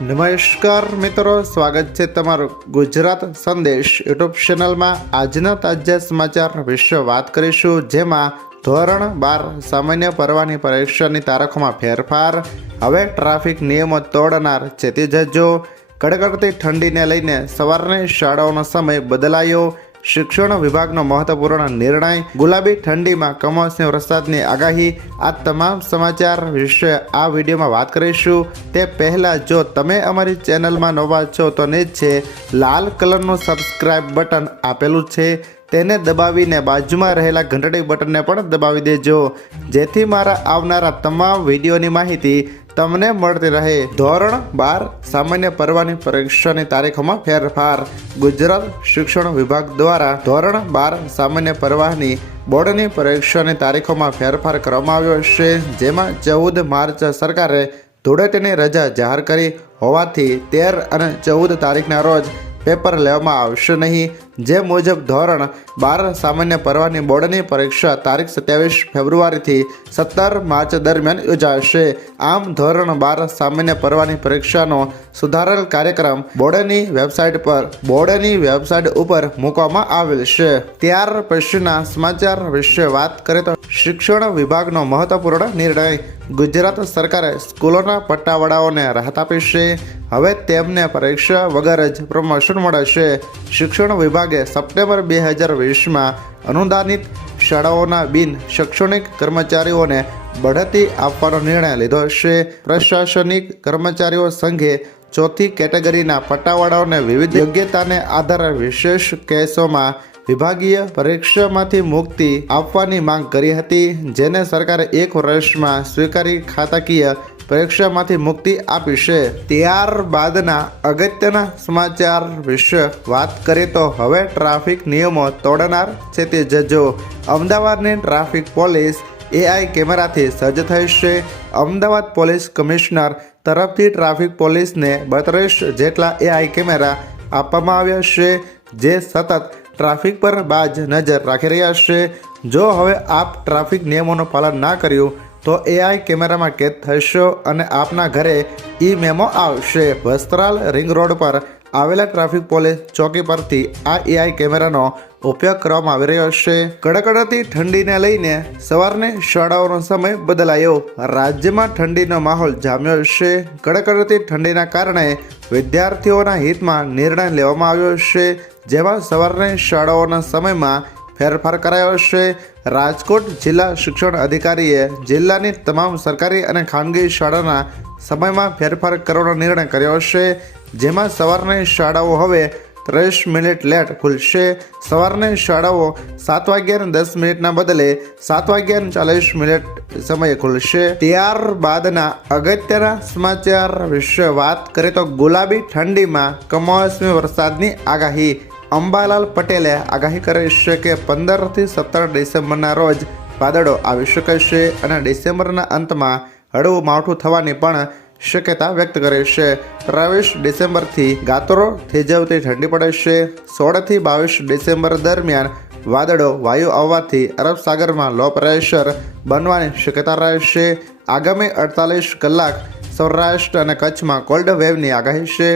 નમસ્કાર મિત્રો, સ્વાગત છે તમારું ગુજરાત સંદેશ યુટ્યુબ ચેનલમાં। આજના તાજા સમાચાર વિશે વાત કરીશું, જેમાં ધોરણ 12 સામાન્ય પરવાની પરીક્ષાની તારીખોમાં ફેરફાર। હવે ટ્રાફિક નિયમો તોડનાર ચેતી જજો। કડકડતી ઠંડીને લઈને સવારની શાળાઓનો સમય બદલાયો। શિક્ષણ વિભાગનો મહત્વપૂર્ણ નિર્ણય। ગુલાબી ઠંડીમાં કમોસમી વરસાદની આગાહી। આ તમામ સમાચાર વિશે આ વિડીયોમાં વાત કરીશું। તે પહેલાં જો તમે અમારી ચેનલમાં નવા છો તો નીચે લાલ કલરનું સબસ્ક્રાઇબ બટન આપેલું છે, તેને દબાવીને બાજુમાં રહેલા ઘંટડી બટનને પણ દબાવી દેજો, જેથી મારા આવનારા તમામ વિડીયોની માહિતી તમને મળતી રહે। ધોરણ 12 સામાન્ય પરવાની પરીક્ષાની તારીખોમાં ફેરફાર। ગુજરાત શિક્ષણ વિભાગ દ્વારા ધોરણ 12 સામાન્ય પરવાની બોર્ડની પરીક્ષાની તારીખોમાં ફેરફાર કરવામાં આવ્યો છે, જેમાં 14 માર્ચ સરકારે ધૂળેટીની રજા જાહેર કરી હોવાથી 13 અને 14 તારીખના રોજ પેપર લેવામાં આવશે નહીં। જે મુજબ ધોરણ 12 સામાન્ય પરવાની બોર્ડની પરીક્ષા તારીખ 27 ફેબ્રુઆરીથી 17 માર્ચ દરમિયાન યોજાશે। આમ ધોરણ 12 સામાન્ય પરવાની પરીક્ષાનો સુધારેલ કાર્યક્રમ બોર્ડની વેબસાઇટ ઉપર મૂકવામાં આવેલ છે। ત્યાર પછીના સમાચાર વિશે વાત કરીએ તો શિક્ષણ વિભાગનો મહત્વપૂર્ણ નિર્ણય। ગુજરાત સરકારે સ્કૂલોના પટ્ટાવાળાઓને રાહત આપી છે। હવે તેમને પરીક્ષા વગર જ પ્રમોશન મળશે। શિક્ષણ વિભાગે સપ્ટેમ્બર 2020માં અનુદાનિત શાળાઓના બિન શૈક્ષણિક કર્મચારીઓને બઢતી આપવાનો નિર્ણય લીધો છે। પ્રશાસનિક કર્મચારીઓ સંઘે ચોથી કેટેગરીના પટ્ટાવાળાઓને વિવિધ યોગ્યતાને આધારે વિશેષ કેસોમાં વિભાગીય પરીક્ષામાંથી મુક્તિ આપવાની માંગ કરી હતી, જેને સરકારે 1 વર્ષમાં સ્વીકારી ખાતાકીય પરીક્ષામાંથી મુક્તિ આપી છે। ત્યારબાદના અગત્યના સમાચાર વિશે વાત કરીએ તો હવે ટ્રાફિક નિયમો તોડનાર ચેતી જજો। અમદાવાદની ટ્રાફિક પોલીસ AI કેમેરાથી સજ્જ થઈ છે। અમદાવાદ પોલીસ કમિશનર તરફથી ટ્રાફિક પોલીસને 32 જેટલા AI કેમેરા આપવામાં આવ્યા છે, જે સતત ટ્રાફિક પર બાજ નજર રાખી રહ્યા છે। જો હવે આપ ટ્રાફિક નિયમોનું પાલન ના કર્યું તો AI કેમેરામાં કેદ થશો અને આપના ઘરે મેમો આવશે। વસ્ત્રાલ રિંગ રોડ પર આવેલા ટ્રાફિક પોલીસ ચોકી પરથી આ AI કેમેરાનો ઉપયોગ કરવામાં આવી રહ્યો છે। કડકડતી ઠંડીને લઈને સવારની શાળાઓનો સમય બદલાયો। રાજ્યમાં ઠંડીનો માહોલ જામ્યો છે। કડકડતી ઠંડીના કારણે વિદ્યાર્થીઓના હિતમાં નિર્ણય લેવામાં આવ્યો છે, જેમાં સવારની શાળાઓના સમયમાં ફેરફાર કરાયો છે। રાજકોટ જિલ્લા શિક્ષણ અધિકારીએ જિલ્લાની તમામ સરકારી અને ખાનગી શાળાના સમયમાં ફેરફાર કરવાનો નિર્ણય કર્યો છે, જેમાં સવારની શાળાઓ હવે 30 મિનિટ લેટ ખુલશે। સવારની શાળાઓ 7:10 બદલે 7:40 સમયે ખુલશે। ત્યારબાદના અગત્યના સમાચાર વિશે વાત કરીએ તો ગુલાબી ઠંડીમાં કમોસમી વરસાદની આગાહી। અંબાલાલ પટેલે આગાહી કરી છે કે 15 થી 17 ડિસેમ્બરના રોજ વાદળો આવી શકે છે અને ડિસેમ્બરના અંતમાં હળવું માવઠું થવાની પણ શક્યતા વ્યક્ત કરી છે। 23 ડિસેમ્બરથી ગાત્રો થીજવતી ઠંડી પડે છે। 16 થી 22 ડિસેમ્બર દરમિયાન વાદળો વાયુ આવવાથી અરબ સાગરમાં લો પ્રેશર બનવાની શક્યતા રહેશે। આગામી 48 કલાક સૌરાષ્ટ્ર અને કચ્છમાં કોલ્ડ વેવની આગાહી છે।